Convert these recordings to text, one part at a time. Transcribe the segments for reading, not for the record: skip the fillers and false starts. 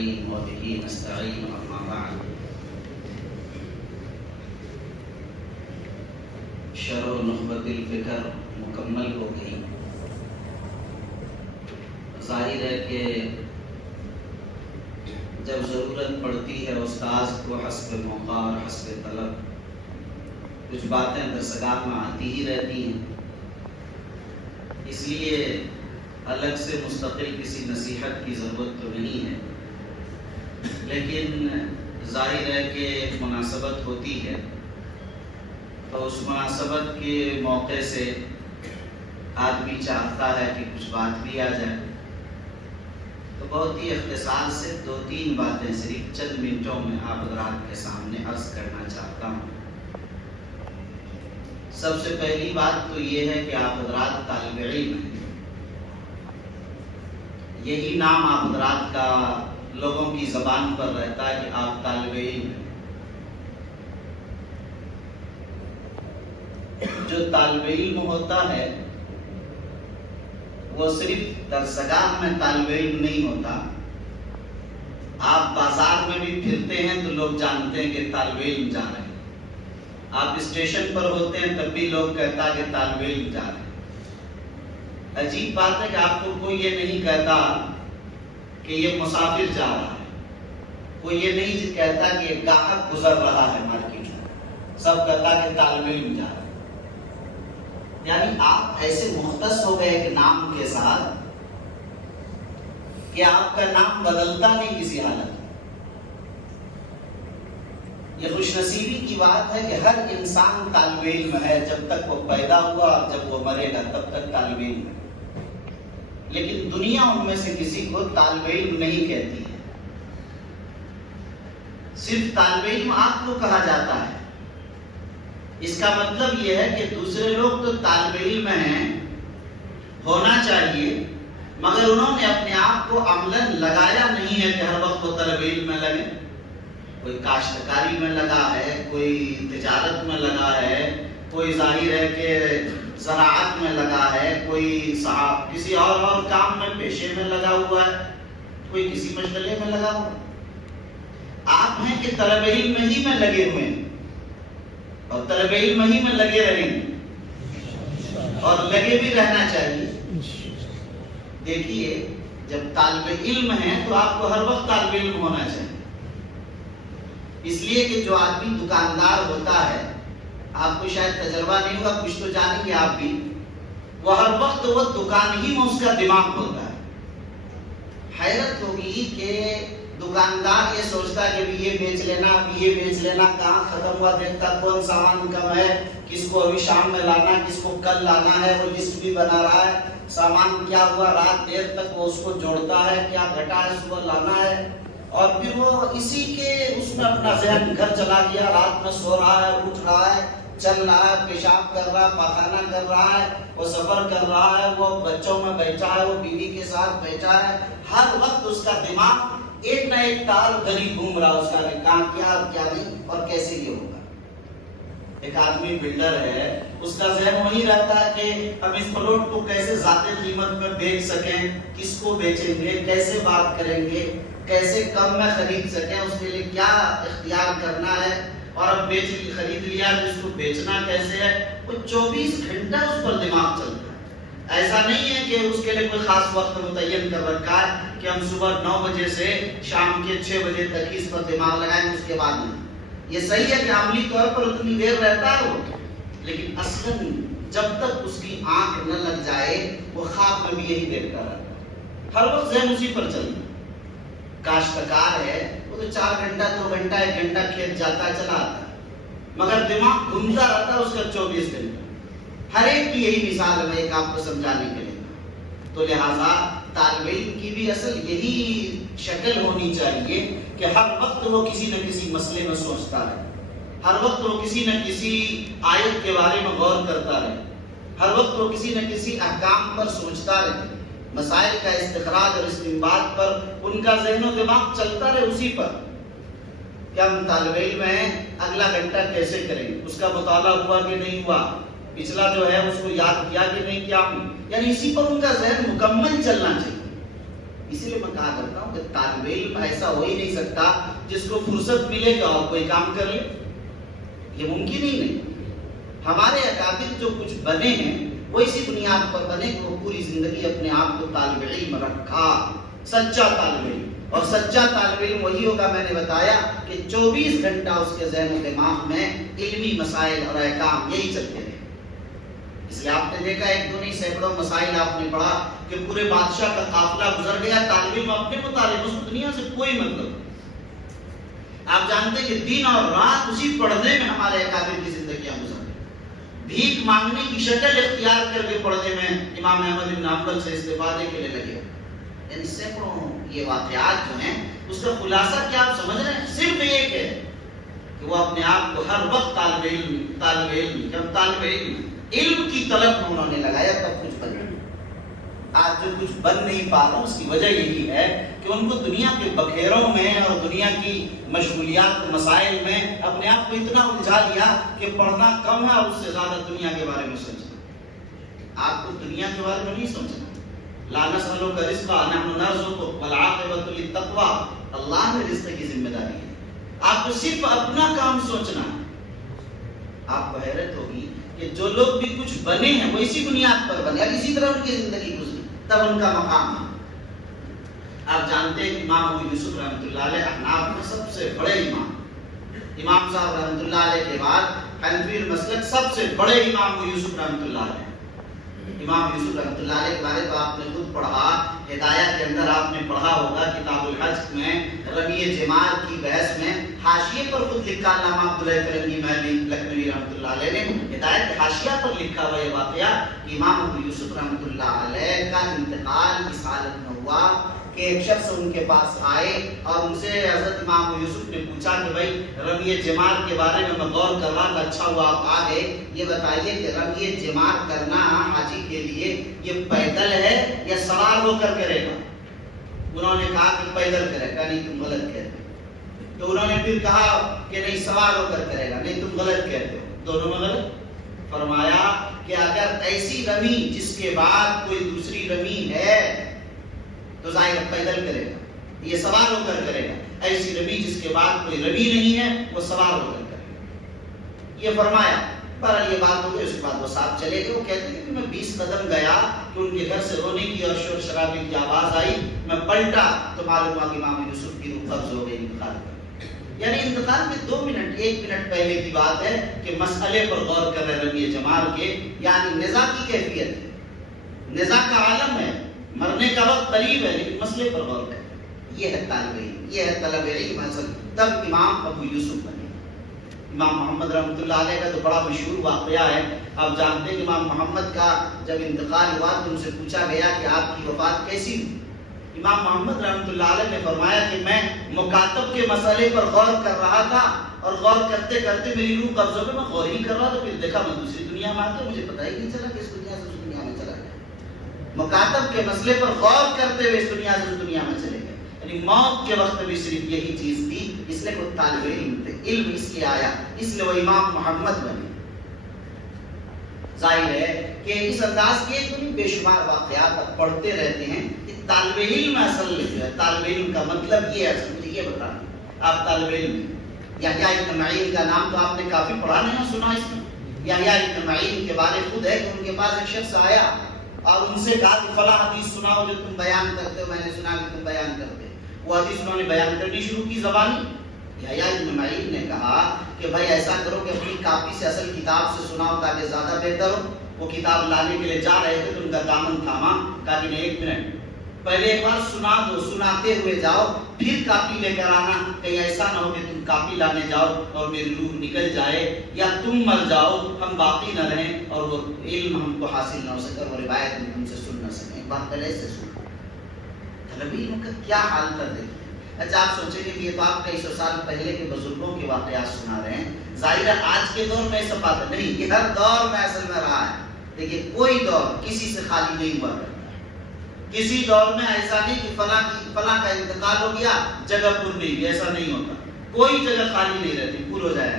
الكريم وبه نستعين أما بعد شرح نخبۃ الفکر مکمل ہو گئی۔ ظاہر ہے کہ جب ضرورت پڑتی ہے استاذ کو حسب موقع اور حسب طلب کچھ باتیں درسگاہ میں آتی ہی رہتی ہیں، اس لیے الگ سے مستقل کسی نصیحت کی ضرورت تو نہیں ہے، لیکن ظاہر ہے کہ ایک مناسبت ہوتی ہے تو اس مناسبت کے موقع سے آدمی چاہتا ہے کہ کچھ بات بھی آ جائے، تو بہت ہی اختصار سے 2-3 باتیں صرف چند منٹوں میں آپ حضرات کے سامنے عرض کرنا چاہتا ہوں۔ سب سے پہلی بات تو یہ ہے کہ آپ حضرات طالب علم ہیں، یہی نام آپ حضرات کا لوگوں کی زبان پر رہتا ہے کہ آپ طالب علم ہیں۔ جو طالب علم ہوتا ہے وہ صرف درسگاہ میں طالب علم نہیں ہوتا، آپ بازار میں بھی پھرتے ہیں تو لوگ جانتے ہیں کہ طالب علم جا رہے ہیں، آپ اسٹیشن پر ہوتے ہیں تب بھی لوگ کہتا کہ طالب علم جا رہے ہیں۔ عجیب بات ہے کہ آپ کو کوئی یہ نہیں کہتا کہ یہ مسافر جا رہا ہے، کوئی یہ نہیں کہتا کہ ایک گاہک گزر رہا ہے مارکیٹ میں، سب کہتا کہ طالب علم جا رہا ہے۔ یعنی آپ ایسے مختص ہو گئے ایک نام کے ساتھ کہ آپ کا نام بدلتا نہیں کسی حالت میں۔ یہ خوش نصیبی کی بات ہے کہ ہر انسان طالب علم ہے، جب تک وہ پیدا ہوا اور جب وہ مرے گا تب تک طالب علم ہے، لیکن دنیا ان میں سے کسی کو طالب علم نہیں کہتی ہے، صرف طالب علم آپ کو کہا جاتا ہے۔ اس کا مطلب یہ ہے کہ دوسرے لوگ تو طالب علم ہیں، ہونا چاہیے، مگر انہوں نے اپنے آپ کو عملاً لگایا نہیں ہے کہ ہر وقت وہ طالب علم میں لگے۔ کوئی کاشتکاری میں لگا ہے، کوئی تجارت میں لگا ہے، کوئی ظاہر ہے کہ زراعت میں لگا ہے، کوئی کسی اور کام میں پیشے میں لگا ہوا ہے، کوئی کسی مشغلے میں لگا ہوا ہے۔ آپ ہیں کہ طلب علم ہی میں لگے ہوئے ہیں اور طلب علم ہی میں لگے رہیں گے اور لگے بھی رہنا چاہیے۔ دیکھیے جب طالب علم ہیں تو آپ کو ہر وقت طالب علم ہونا چاہیے، اس لیے کہ جو آدمی دکاندار ہوتا ہے، آپ کو شاید تجربہ نہیں ہوگا، کچھ تو جانیں گے آپ بھی، وہ ہر وقت وہ دکان ہی میں اس کا دماغ ہوتا ہے۔ حیرت ہوگی کہ دکاندار یہ سوچتا ہے کہ یہ بیچ لینا، اب یہ بیچ لینا، کہاں ختم ہوا، دیکھتا کون سامان کم ہے، کس کو ابھی شام میں لانا، کس کو کل لانا ہے، وہ لسٹ بھی بنا رہا ہے، سامان کیا ہوا، رات دیر تک وہ اس کو جوڑتا ہے، کیا گھٹا ہے، صبح لانا ہے، اور پھر وہ اسی کے اس میں اپنا ذہن گھر چلا گیا، رات میں سو رہا ہے، اٹھ رہا ہے، چل رہا ہے، پیشاب کر رہا ہے، پاخانہ کر رہا ہے، وہ سفر کر رہا ہے، وہ بچوں میں بیٹھا ہے، وہ بیوی کے ساتھ بیٹھا ہے، ہر وقت اس کا دماغ ایک نہ ایک تال غریب گھوم رہا اس کا کہ کہاں کیا نہیں اور کیسے یہ ہوگا۔ ایک آدمی بلڈر ہے، اس کا ذہن وہی رہتا ہے کہ ہم اس پلاٹ کو کیسے زیادہ قیمت میں بیچ سکیں، کس کو بیچیں گے، کیسے بات کریں گے، کیسے کم میں خرید سکیں، اس کے لیے کیا اختیار کرنا ہے، اور اب خرید لیا تو اس کو بیچنا کیسے ہے، وہ 24 گھنٹہ اس پر دماغ چلتا ہے۔ ایسا نہیں ہے کہ اس کے لیے کوئی خاص وقت متعین کر رکھا ہے کہ ہم صبح 9 بجے سے شام کے 6 بجے تک اس پر دماغ لگائیں، اس کے بعد نہیں۔ یہ صحیح ہے کہ عملی طور پر اتنی دیر رہتا ہے وہ، لیکن اصلاً جب تک اس کی آنکھ نہ لگ جائے وہ خواب میں بھی یہی دیکھتا رہتا ہے، ہر وقت ذہن اسی پر چلتا ہے۔ کاشتکار ہے، وہ تو 4 گھنٹہ 2 گھنٹہ 1 گھنٹہ کھیت جاتا ہے، چلا آتا ہے، مگر دماغ گھومتا رہتا ہے اس کا 24 گھنٹہ۔ ہر ایک کی یہی مثال ہے، میں ایک آپ کو سمجھانے کے لیے۔ تو لہٰذا طالب علم کی بھی اصل یہی شکل ہونی چاہیے کہ ہر وقت وہ کسی نہ کسی مسئلے میں سوچتا رہے، ہر وقت وہ کسی نہ کسی آیت کے بارے میں غور کرتا رہے، ہر وقت وہ کسی نہ کسی احکام پر سوچتا رہے، مسائل کا استخراج اور استنباط پر ان کا ذہن و دماغ چلتا رہے اسی پر۔ کیا ہم طالب علم ہیں، اگلا گھنٹہ کیسے کریں، اس کا مطالعہ ہوا کہ نہیں ہوا، پچھلا جو ہے اس کو یاد کیا کہ نہیں کیا، یعنی اسی پر ان کا ذہن مکمل چلنا چاہیے۔ اسی لیے میں کہا کرتا ہوں کہ طالب علم ایسا ہو ہی نہیں سکتا جس کو فرصت ملے کہ اور کوئی کام کر لے، یہ ممکن ہی نہیں۔ ہمارے اکابر جو کچھ بنے ہیں وہ اسی بنیاد پر بنے کہ وہ پوری زندگی اپنے آپ کو طالب علم رکھا، سچا طالب علم۔ اور سچا طالب علم وہی ہوگا، میں نے بتایا کہ 24 گھنٹہ اس کے ذہن و دماغ میں علمی مسائل اور احکام یہی چلتے رہے۔ اس لیے آپ نے دیکھا ایک دو نہیں سینکڑوں مسائل آپ نے پڑھا کہ پورے بادشاہ کا قافلہ گزر گیا، طالب علم اپنے مطالب، اس کو دنیا سے کوئی مطلب۔ آپ جانتے ہیں کہ دن اور رات اسی پڑھنے میں ہمارے اکابر کی زندگیاں گزر گئی، بھیک مانگنے کی شکل اختیار کر کے پڑھنے میں امام احمد بن حنبل سے استفادے کے لیے لگے۔ یعنی سینکڑوں یہ واقعات جو ہیں اس کا خلاصہ کیا آپ سمجھ رہے ہیں؟ صرف ایک ہے کہ وہ اپنے آپ کو ہر وقت طالب علم جب طالب علم کی طلب میں انہوں نے لگایا تب کچھ بن گیا۔ آج جو کچھ بن نہیں پا رہا اس کی وجہ یہی ہے کہ ان کو دنیا کے بکھیروں میں اور دنیا کی مشغولیات مسائل میں اپنے آپ کو اتنا الجھا لیا کہ پڑھنا کم ہے اور اس سے زیادہ دنیا کے بارے میں سوچنا۔ آپ کو دنیا کے بارے میں نہیں سوچنا۔ لا نسألک رزقا نحن نرزقک والعاقبۃ للتقوی، اللہ نے رزق کی ذمہ داری ہے، آپ کو صرف اپنا کام سوچنا ہے۔ آپ کو حیرت ہوگی کہ جو لوگ بھی کچھ بنے ہیں وہ اسی بنیاد پر بنے اور اسی طرح ان کی زندگی گزری، تب ان کا مقام ہے۔ آپ جانتے ہیں کہ امام ابو یوسف رحمۃ اللہ علیہ احناف میں سب سے بڑے امام صاحب رحمۃ اللہ علیہ کے بعد حنفی المسلک سب سے بڑے امام ابو یوسف رحمۃ اللہ علیہ۔ امام یوسف رحمۃ اللہ علیہ کے بارے تو آپ نے خود پڑھا، ہدایہ کے اندر آپ نے پڑھا ہوگا کتاب الحج میں رمی جمار کی بحث میں حاشیے پر خود لکھا علامہ عبداللہ فرنگی محلی لکھنوی رحمۃ اللہ علیہ نے ہدایت کے حاشیہ پر لکھا ہوا یہ واقعہ کہ امام ابو یوسف رحمۃ اللہ علیہ کا انتقال اس حالت میں ہوا کہ ایک شخص ان کے پاس آئے اور ان سے حضرت امام ابو یوسف نے پوچھا کہ بھائی رمی جمار کے بارے میں غور کر رہا تھا، اچھا ہوا آپ آ گئے، یہ بتائیے کہ رمی جمار کرنا حاجی کے لیے یہ پیدل ہے یا سوار ہو کر کرے گا؟ انہوں نے کہا کہ پیدل کرے گا۔ نہیں تم غلط کہتے ہو۔ تو انہوں نے پھر کہا کہ نہیں سوار ہو کر کرے گا۔ نہیں تم غلط کہتے ہو، دونوں میں غلط۔ فرمایا کہ اگر ایسی رمی جس کے بعد کوئی دوسری رمی ہے تو ظاہر پیدل کرے گا، یہ سوار ہو کر کرے گا۔ ایسی رمی جس کے بعد کوئی رمی نہیں ہے وہ سوار ہو کر کرے گا، یہ فرمایا۔ بہرحال یہ بات ہو گئی، اس کے بعد وہ صاحب چلے گئے۔ وہ کہتے ہیں کہ میں 20 قدم گیا کہ ان کے گھر سے رونے کی اور شور شرابے کی آواز آئی، میں پلٹا تو معلوم ہوا کہ امام یوسف کی روح قبض ہو گئی انتقال کر۔ یعنی انتقال کے 2 منٹ 1 منٹ پہلے کی بات ہے کہ مسئلے پر غور کر رہے رمی جمار کے، یعنی نزاع کی کیفیت ہے، نزاع کا عالم ہے، مرنے کا وقت قریب ہے لیکن مسئلے پر غور کریں۔ یہ ہے طالب علم، یہ ہے طلب علم حاصل۔ تب امام ابو یوسف بنے۔ امام محمد رحمۃ اللہ علیہ کا تو بڑا مشہور واقعہ ہے، آپ جانتے ہیں کہ امام محمد کا جب انتقال ہوا تو ان سے پوچھا گیا کہ آپ کی وفات کیسی ہوئی؟ امام محمد رحمۃ اللہ علیہ نے فرمایا کہ میں مکاتب کے مسئلے پر غور کر رہا تھا اور غور کرتے کرتے میری روح قبض ہو گئی، میں غور ہی کر رہا تھا، پھر دیکھا میں دوسری دنیا میں آ کے مجھے پتہ ہی نہیں چلا کہ اس دنیا سے اس دنیا میں چلا گیا۔ مکاتب کے مسئلے پر غور کرتے ہوئے اس دنیا سے اس دنیا میں چلے گئے، یعنی موت کے وقت بھی صرف یہی چیز تھی، اس لیے وہ طالب علم تھے، علم اس لیے آیا، اس لیے وہ امام محمد بنے۔ ظاہر ہے کہ اس انداز کے بے شمار واقعات آپ پڑھتے رہتے ہیں کہ طالب علم اصل جو ہے، طالب علم کا مطلب یہ ہے، مجھے یہ بتانا آپ طالب علم ہیں۔ یحییٰ ابن معین کا نام تو آپ نے کافی پڑھا نہیں سنا اس میں۔ یحییٰ ابن معین کے بارے خود ہے کہ ان کے پاس ایک شخص آیا اور ان سے کہا کہ فلاں حدیث سناؤ جو تم بیان کرتے ہو، میں نے سنا کہ تم بیان کرتے ہو۔ وہ حدیث انہوں نے بیان کرنی شروع کی زبانی۔ یحییٰ ابن معین نے کہا کہ بھائی ایسا کرو کہ اپنی کاپی سے اصل کتاب سے سناؤ تاکہ زیادہ بہتر ہو۔ وہ کتاب لانے کے لیے جا رہے تھے تو ان کا دامن تھاما، کہا کہ نہیں 1 منٹ پہلے ایک بار سنا دو، سناتے ہوئے جاؤ پھر کاپی لے کر آنا، کہیں ایسا نہ ہو کہ تم کاپی لانے جاؤ اور میری روح نکل جائے یا تم مر جاؤ، ہم باقی نہ رہیں اور وہ علم ہم کو حاصل نہ ہو سکے اور وہ روایت ہم تم سے سن نہ سکیں۔ ایک بات پہلے سے سنو، طلب علم کا کیا حال کر دیتی ہے۔ اچھا آپ سوچیں گے کہ یہ تو آپ کئی سو سال پہلے کے بزرگوں کے واقعات سنا رہے ہیں، ظاہر ہے آج کے دور میں ایسا بات نہیں، یہ ہر دور میں اصل میں رہا ہے۔ دیکھیے کوئی دور کسی سے خالی نہیں ہوا کرتا، کسی دور میں ایسا نہیں کہ فلاں کا انتقال ہو گیا جگہ پر نہیں، ایسا نہیں ہوتا، کوئی جگہ خالی نہیں رہتی، پور ہو جائے۔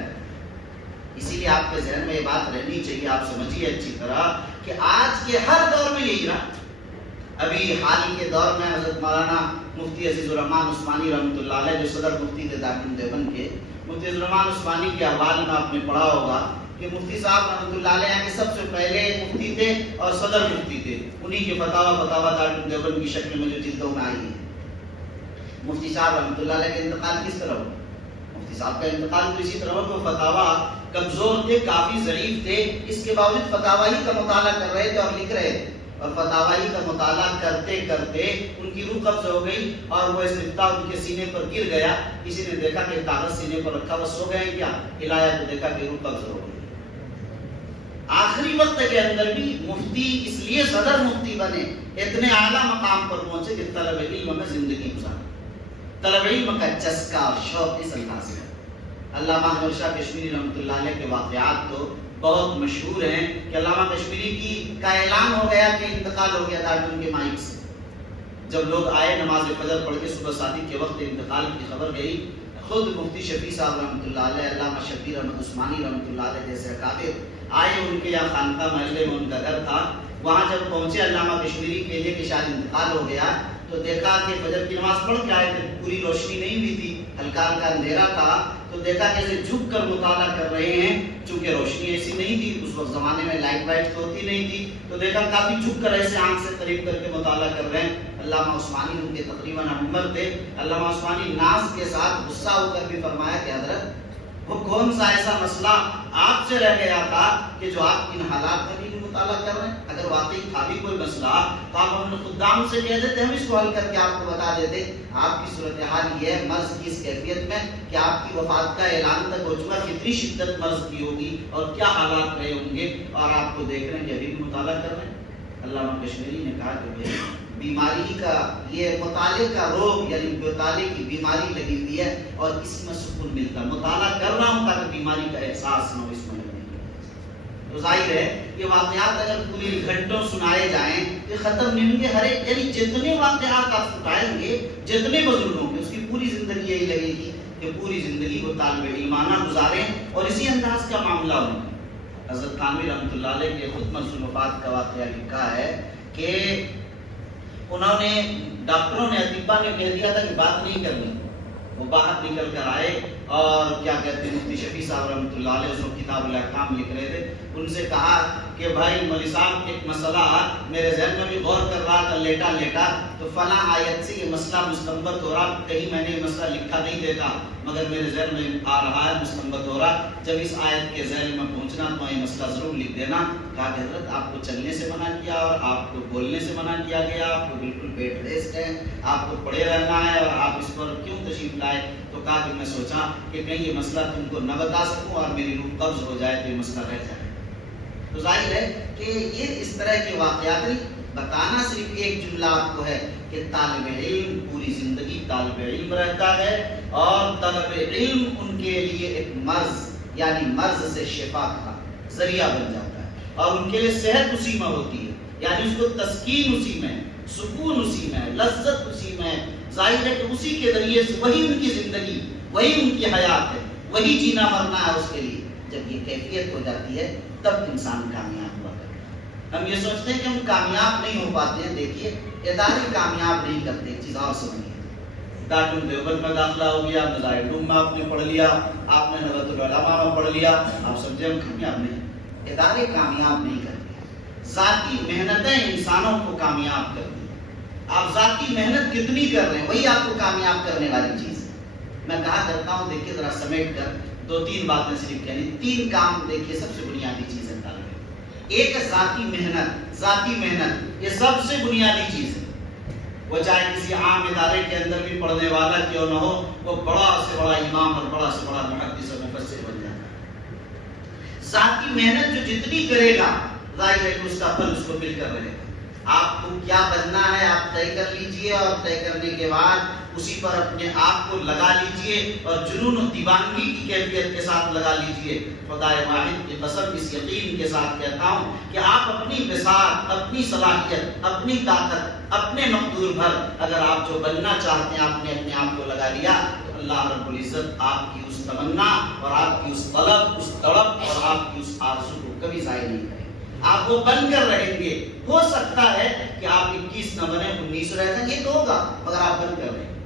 اسی لیے آپ کے ذہن میں یہ بات رہنی چاہیے، آپ سمجھیے اچھی طرح کہ آج کے ہر دور میں یہی رہا۔ ابھی حال ہی کے دور میں حضرت مولانا مفتی عزیز الرحمان عثمانی رحمۃ اللہ علیہ جو صدر مفتی تھے دارالعلوم دیوبند کے، مفتی عزیز الرحمان عثمانی کے احوال میں آپ نے پڑھا ہوگا کہ مفتی صاحب رحمۃ اللہ علیہ کے سب سے پہلے مفتی تھے اور صدر مفتی تھے، انہی کے فتاوا دارالعلوم دیوبند کی شکل میں جو جلدوں میں آئی ہے۔ مفتی صاحب رحمۃ اللہ علیہ کا انتقال کس طرح ہوا؟ مفتی صاحب کا انتقال تو اسی طرح ہوا کہ وہ فتاوا کمزور تھے، کافی ضعیف تھے، اس کے باوجود فتاوا ہی کا مطالعہ کر رہے تھے اور لکھ رہے تھے، اور فتاوا ہی کا مطالعہ کرتے کرتے ان کی روح قبض ہو گئی اور وہ استفتاء ان کے سینے پر گر گیا۔ کسی نے دیکھا کہ کاغذ سینے پر رکھا، وہ سو گئے کیا، ہلایا تو دیکھا کہ روح قبض ہو گئی۔ آخری وقت کے اندر بھی مفتی اس لیے صدر مفتی بنے، اتنے اعلیٰ مقام پر پہنچے کہ طلب علم میں زندگی گزارا، طلب علم کا چسکا اور شوق اس انداز میں۔ علامہ احمد شاہ کشمیری رحمۃ اللہ علیہ کے واقعات تو بہت مشہور ہیں کہ علامہ کشمیری کا اعلان ہو گیا کہ انتقال ہو گیا دارالعلوم کے مائک سے۔ جب لوگ آئے نماز فجر پڑھ کے صبح صادق کے وقت انتقال کی خبر گئی، خود مفتی شفیع صاحب رحمۃ اللہ علیہ، علامہ شبیر احمد عثمانی رحمۃ اللہ علیہ جیسے اکابر آئے، ان کے یہاں خانقاہ محلے میں ان کا گھر تھا، وہاں جب پہنچے علامہ کشمیری کے لیے کہ شاید انتقال ہو گیا، تو دیکھا کہ فجر کی نماز پڑھ کے آئے تھے، پوری روشنی نہیں ہوئی تھی، ہلکا ہلکا اندھیرا تھا، تو دیکھا کہ ایسے جھک کر مطالعہ کر رہے ہیں، چونکہ روشنی ایسی نہیں تھی، اس وقت زمانے میں لائٹ وائٹ تو ہوتی نہیں تھی، تو دیکھا کافی جھک کر ایسے آنکھ سے قریب کر کے مطالعہ کر رہے ہیں۔ علامہ عثمانی ان کے تقریباً عمر تھے، علامہ عثمانی ناز کے ساتھ غصہ ہو کر بھی فرمایا کہ حضرت وہ کون سا ایسا مسئلہ آپ سے رہ گیا تھا کہ جو آپ ان حالات میں بھی مطالعہ کر رہے ہیں؟ اگر واقعی تھا بھی کوئی مسئلہ تو آپ ہم خدام سے کہہ دیتے، ہم اس کو حل کر کے آپ کو بتا دیتے۔ آپ کی صورتحال یہ ہے مرض کی اس کیفیت میں کہ آپ کی وفات کا اعلان تک ہو چکا، کتنی شدت مرض کی ہوگی اور کیا حالات رہے ہوں گے، اور آپ کو دیکھ رہے ہیں کہ ابھی بھی مطالعہ کر رہے ہیں۔ علامہ کشمیری نے کہا کہ بیماری کا یہ مطالعے کا روگ، یعنی مطالعے کی بیماری لگی ہوئی ہے اور اس میں سکون ملتا ہے، مطالعہ کر رہا ہوں تاکہ بیماری کا احساس نہ ہو اس میں۔ تو ظاہر ہے یہ واقعات اگر پوری گھنٹوں سنائے جائیں تو ختم نہیں ہوں گے، ہر ایک یعنی جتنے واقعات آپ اٹھائیں گے، جتنے بزرگ ہوں گے، اس کی پوری زندگی یہی لگے گی کہ پوری زندگی وہ طالب علمانہ گزاریں اور اسی انداز کا معاملہ ہو۔ حضرت تھانوی رحمۃ اللہ علیہ کے خود منصور وفات کا واقعہ لکھا ہے کہ انہوں نے ڈاکٹروں نے، اطباء نے کہہ دیا تھا کہ بات نہیں کرنی، وہ باہر نکل کر آئے اور کیا کہتے ہیں مفتی شفیع صاحب رحمۃ اللہ علیہ اس وقت کتاب الاحکام لکھ رہے تھے، ان سے کہا کہ بھائی مولوی صاحب ایک مسئلہ میرے ذہن میں بھی غور کر رہا تھا لیٹا لیٹا، تو فلاں آیت سے یہ مسئلہ مستنبط ہو رہا، کہیں میں نے یہ مسئلہ لکھا نہیں دیکھا مگر میرے ذہن میں آ رہا ہے، مستنبط ہو رہا، جب اس آیت کے ذہن میں پہنچنا تو یہ مسئلہ ضرور لکھ دینا۔ کہا کہ حضرت آپ کو چلنے سے منع کیا اور آپ کو بولنے سے منع کیا گیا، آپ کو بالکل بیڈ ریسٹ ہے، آپ کو پڑے رہنا ہے، اور آپ اس پر کیوں تشریف لائے؟ تو کہا کہ میں سوچا کہ کہیں یہ مسئلہ تم کو نہ بتا سکوں اور میری روح قبض ہو جائے تو یہ مسئلہ رہ جائے۔ تو ظاہر ہے کہ یہ اس طرح کے واقعات بتانا صرف ایک جملہ آپ کو ہے کہ طالب علم پوری زندگی طالب علم رہتا ہے، اور طلب علم ان کے لیے ایک مرض یعنی مرض سے شفا کا ذریعہ بن جاتا ہے، اور ان کے لیے صحت اسی میں ہوتی ہے، یعنی اس کو تسکین اسی میں، سکون اسی میں، لذت اسی میں۔ ظاہر ہے کہ اسی کے ذریعے سے وہی ان کی زندگی، وہی ان کی حیات ہے، وہی جینا مرنا ہے اس کے لیے۔ جب یہ کیفیت ہو جاتی ہے تب انسان کامیاب ہوا کرتا ہے۔ ہم یہ سوچتے ہیں کہ ہم کامیاب نہیں ہو پاتے ہیں، دیکھیے ادارے کامیاب نہیں کرتے، ایک چیز اور سمجھیے، دارالعلوم دیوبند میں داخلہ ہو گیا، دارالعلوم میں آپ نے پڑھ لیا، آپ نے نہضت العلماء میں پڑھ لیا، آپ سمجھے ہم کامیاب نہیں۔ ادارے کامیاب نہیں کرتے، ذاتی محنتیں انسانوں کو کامیاب کرتی ہیں۔ آپ ذاتی محنت کتنی کر رہے ہیں وہی آپ کو کامیاب کرنے والی چیز ہے۔ میں کہا کرتا ہوں دیکھیے ذرا سمیٹ کر دو تین باتیں صرف کہنی، تین کام دیکھیے سب سے بنیادی چیز ہے طالب علم۔ ایک ہے ذاتی محنت، ذاتی محنت یہ سب سے بنیادی چیز ہے، وہ چاہے کسی عام ادارے کے اندر بھی پڑھنے والا کیوں نہ ہو، وہ بڑا سے بڑا امام اور بڑا سے بڑا محدث اور مفسر بن جاتا ہے۔ ذاتی محنت جو جتنی کرے گا ظاہر ہے کہ اس کا پھل اس کو مل کر رہے گا۔ آپ کو کیا بننا ہے آپ طے کر لیجئے، اور طے کرنے کے بعد اسی پر اپنے آپ کو لگا لیجئے اور جنون و دیوانگی کی کیفیت کے ساتھ لگا لیجئے۔ خدا واحد کی قسم اس یقین کے ساتھ کہتا ہوں کہ آپ اپنی بساط، اپنی صلاحیت، اپنی طاقت، اپنے مقدور بھر اگر آپ جو بننا چاہتے ہیں آپ نے اپنے آپ کو لگا لیا تو اللہ رب العزت آپ کی اس تمنا اور آپ کی اس طلب، اس تڑپ اور آپ کی اس آرزو کو کبھی ضائع نہیں کرے۔ آپ وہ بن کر رہیں گے. ہو سکتا ہے کہ آپ 21 نہ بنے 19 رہ جائیں، یہ تو ہوگا، مگر آپ بن کر رہیں گے.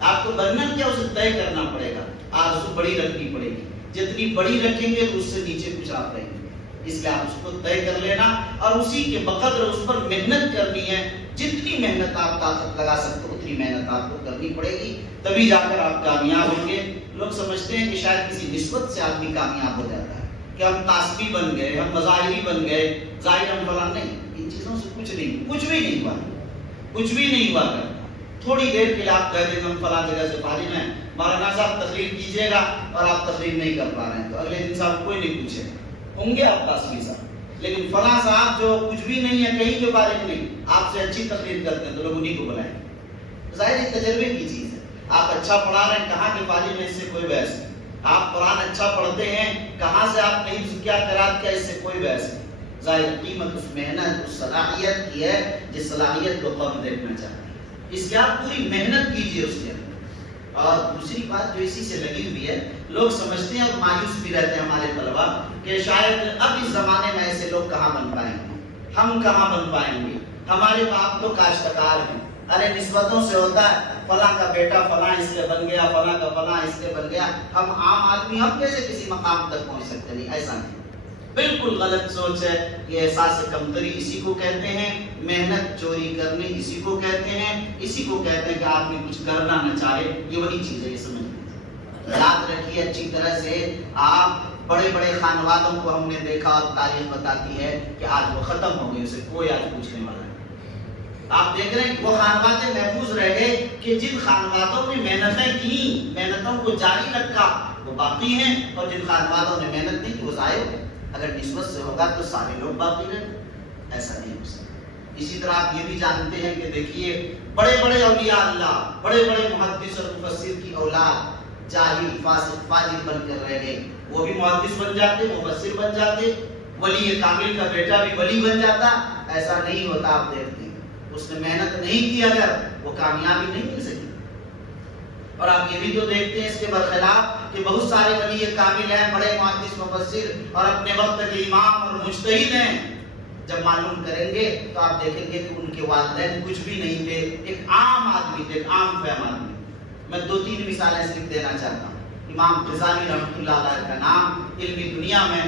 آپ کو بننا کیا، اسے طے کرنا پڑے گا. آرزو بڑی رکھنی پڑے گی، جتنی بڑی رکھیں گے تو اس سے نیچے کچھ آپ رہیں گے. اس لیے آپ اس کو طے کر لینا اور اسی کے بقدر اس پر محنت کرنی ہے. جتنی محنت آپ طاقت لگا سکتے اتنی محنت آپ کو کرنی پڑے گی، تبھی جا کر آپ کامیاب ہوں گے. لوگ سمجھتے ہیں کہ شاید کسی نسبت سے آدمی کامیاب ہو جاتا ہے، کہ ہم تاسبی بن گئے، ہم مظاہری بن گئے، ظاہر ہم فلاں. نہیں، ان چیزوں سے کچھ بھی نہیں ہوا، کچھ بھی نہیں ہوا کرتا. تھوڑی دیر کے لیے آپ کہہ دیں ہم فلاں جگہ سے فارغ ہیں، مولانا صاحب تقریر کیجیے گا، اور آپ تقریر نہیں کر پا رہے ہیں تو اگلے دن صاحب کوئی نہیں پوچھے ہوں گے آپ تاسبی صاحب. لیکن فلاں صاحب جو کچھ بھی نہیں ہے، کہیں کے فارغ نہیں، آپ سے اچھی تقریر کرتے ہیں تو لوگ انہیں کو بلائیں. ظاہر یہ تجربے کی چیز ہے. آپ اچھا پڑھا رہے ہیں، کہاں کے فارغ ہیں، اس سے کوئی بحث نہیں. آپ قرآن اچھا پڑھتے ہیں، کہاں سے آپ نے حفظ کیا، قرات کیا، اس سے کوئی بحث نہیں. ظاہر قیمت اس محنت، اس صلاحیت کی ہے جس صلاحیت کو قوم دیکھنا چاہتے ہیں. اس لیے آپ پوری محنت کیجیے اس کے اندر. اور دوسری بات جو اسی سے لگی ہوئی ہے، لوگ سمجھتے ہیں اور مایوس بھی رہتے ہیں ہمارے طلبا کہ شاید اب اس زمانے میں ایسے لوگ کہاں بن پائیں گے، ہم کہاں بن پائیں گے، ہمارے باپ تو کاشتکار ہیں. ارے نسبتوں سے ہوتا ہے، فلاں کا بیٹا فلاں اس سے بن گیا، فلاں کا فلاں اس سے بن گیا. ہم عام آدمی ہم کیسے کسی مقام تک پہنچ سکتے؟ نہیں، ایسا نہیں. بالکل غلط سوچ ہے. یہ احساس کمتری اسی کو کہتے ہیں، محنت چوری کرنے اسی کو کہتے ہیں، اسی کو کہتے ہیں کہ آدمی کچھ کرنا نہ چاہے. یہ وہی چیز ہے، یہ سمجھ لیجیے. یاد رکھیے اچھی طرح سے. آپ بڑے بڑے خانوادوں کو ہم نے دیکھا اور تاریخ بتاتی ہے کہ آج وہ ختم ہو گئی، اسے کوئی آج پوچھنے والا نہیں. آپ دیکھ رہے ہیں کہ وہ خانوادیں محفوظ رہے کہ جن خانوادوں نے محنتیں کی، محنتوں کو جاری رکھا، وہ باقی ہیں، اور جن خانوادوں نے محنت نہیں کی وہ ضائع ہو گئے. اگر نسبت سے ہوگا تو سارے لوگ باقی رہیں، ایسا نہیں ہو سکتا. اسی طرح آپ یہ بھی جانتے ہیں کہ دیکھیے بڑے بڑے اولیاء اللہ، بڑے بڑے محدث اور مفسر کی اولاد جاہل فاسق فاجر بن کر رہ گئے. وہ بھی محدث بن جاتے، مفسر بن جاتے، ولی کامل کا بیٹا بھی ولی بن جاتا. ایسا نہیں ہوتا. آپ دیکھتے ہیں اس نے محنت نہیں کی، اگر وہ کامیابی نہیں مل سکی. اور آپ یہ بھی تو دیکھتے ہیں اس کے برخلاف کہ بہت سارے ولی کامل ہیں، بڑے محدث مفسر اور اپنے وقت کے امام اور مجتہد ہیں. جب معلوم کریں گے تو آپ دیکھیں گے کہ ان کے والدین کچھ بھی نہیں تھے، ایک عام آدمی تھے، ایک عام فہم آدمی. میں 2-3 مثالیں صرف دینا چاہتا ہوں. امام غزالی رحمۃ اللہ علیہ کا نام علمی دنیا میں